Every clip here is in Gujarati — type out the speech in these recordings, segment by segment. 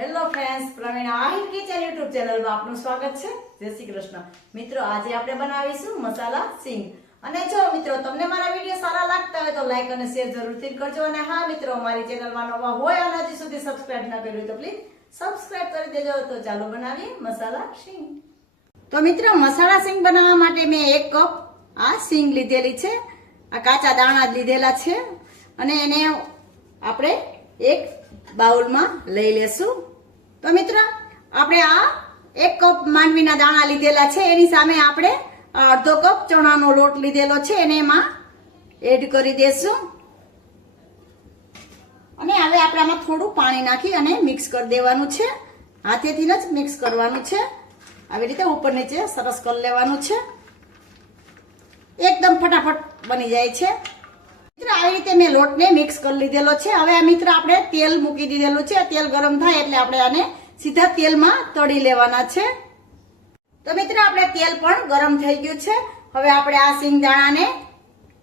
Hello friends Praveen Ahir kitchen YouTube ચેનલમાં આપનું સ્વાગત છે. જય શ્રી કૃષ્ણ. મિત્રો, આજે આપણે બનાવીશું મસાલા સિંગ. અને જો મિત્રો તમને મારા વીડિયો સારા લાગતા હોય તો લાઈક અને શેર જરૂરથી કરજો. અને હા મિત્રો, મારી ચેનલમાં નવા હોય અને હજી સુધી સબસ્ક્રાઇબ ના કર્યું તો પ્લીઝ સબસ્ક્રાઇબ કરી દેજો. તો ચાલો બનાવીએ મસાલા સિંગ. તો મિત્રો, મસાલા સિંગ બનાવવા માટે મેં એક કપ આ સિંગ લીધેલી છે. આ કાચા દાણા લીધેલા છે. અને એને આપણે એક બાઉલમાં લઈ લેશું. તો મિત્ર, આપણે આ એક કપ માંડવીના દાણા લીધેલા છે. એની સામે આપણે અડધો કપ ચણાનો લોટ લીધેલો છે. એને એમાં એડ કરી દેશું. અને હવે આપણે આમાં થોડું પાણી નાખી અને મિક્સ કરી દેવાનું છે. હાથેથી જ મિક્સ કરવાનું છે. આવી રીતે ઉપર નીચે સરસ કરી લેવાનું છે. એકદમ ફટાફટ બની જાય છે. આવી રીતે મેં લોટને મિક્સ કરી લીધેલો છે. હવે આ મિત્ર આપણે તેલ મૂકી દીધેલું છે. તેલ ગરમ થાય એટલે આપણે આને સીધા તેલમાં તળી લેવાના છે. તો મિત્ર, આપણે તેલ પણ ગરમ થઈ ગયું છે. હવે આપણે આ સિંગ દાણાને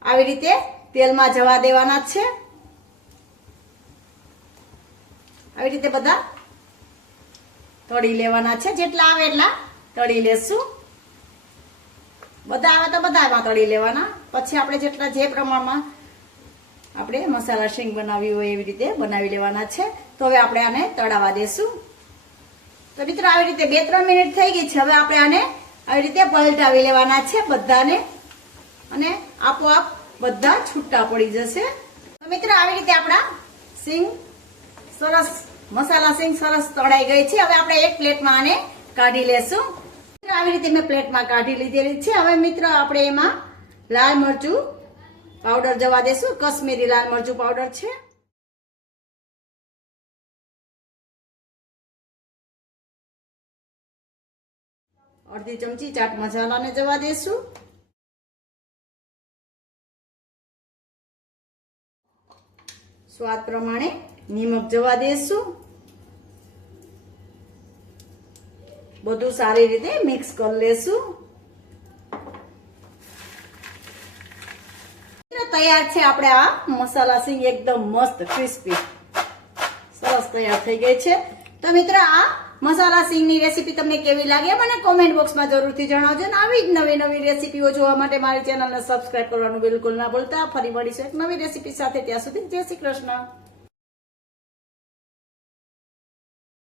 આવી રીતે તેલમાં જવા દેવાના છે. આવી રીતે બધા તળી લેવાના છે. જેટલા આવે એટલા તળી લેશું. બધા આવે તો બધામાં તળી લેવાના. પછી આપણે જેટલા જે પ્રમાણમાં આપણે મસાલા શીંગ બનાવી હોય એવી રીતે બનાવી લેવાના છે. તો હવે આપણે આને તળાવા દેશું. તો મિત્રો આવી રીતે બે ત્રણ મિનિટ થઈ ગઈ છે. હવે આપણે આને આવી રીતે પલટાવી લેવાના છે બધાને. અને આપોઆપ બધા છૂટા પડી જશે. તો મિત્રો આવી રીતે આપણા સિંગ સરસ, મસાલા સિંગ સરસ તળાઈ ગઈ છે. હવે આપણે એક પ્લેટમાં આને કાઢી લેશું. આવી રીતે મેં પ્લેટમાં કાઢી લીધેલી છે. હવે મિત્રો, આપણે એમાં લાલ મરચું પાવડર જવા દેશું? કશ્મીરી લાલ મરચું પાવડર છે? અડધી ચમચી ચાટ મસાલાને જવા દેશું. સ્વાદ પ્રમાણે નિમક જવા દેશું. બધું સારી રીતે મિક્સ કરી લેશું. તૈયાર છે આપણે આ મસાલા સિંગ એકદમ મસ્ત ક્રિસ્પી સરસ તૈયાર થઈ ગઈ છે. તો મિત્રો, આ મસાલા સિંગની રેસીપી તમને કેવી લાગે મને કોમેન્ટ બોક્સમાં જરૂરથી જણાવજો અને આવી જ નવી નવી રેસીપીઓ જોવા માટે મારી ચેનલને સબસ્ક્રાઇબ કરવાનું બિલકુલ ના ભૂલતા. ફરી મળીશું એક નવી રેસીપી સાથે. ત્યાં સુધી જય શ્રી કૃષ્ણ.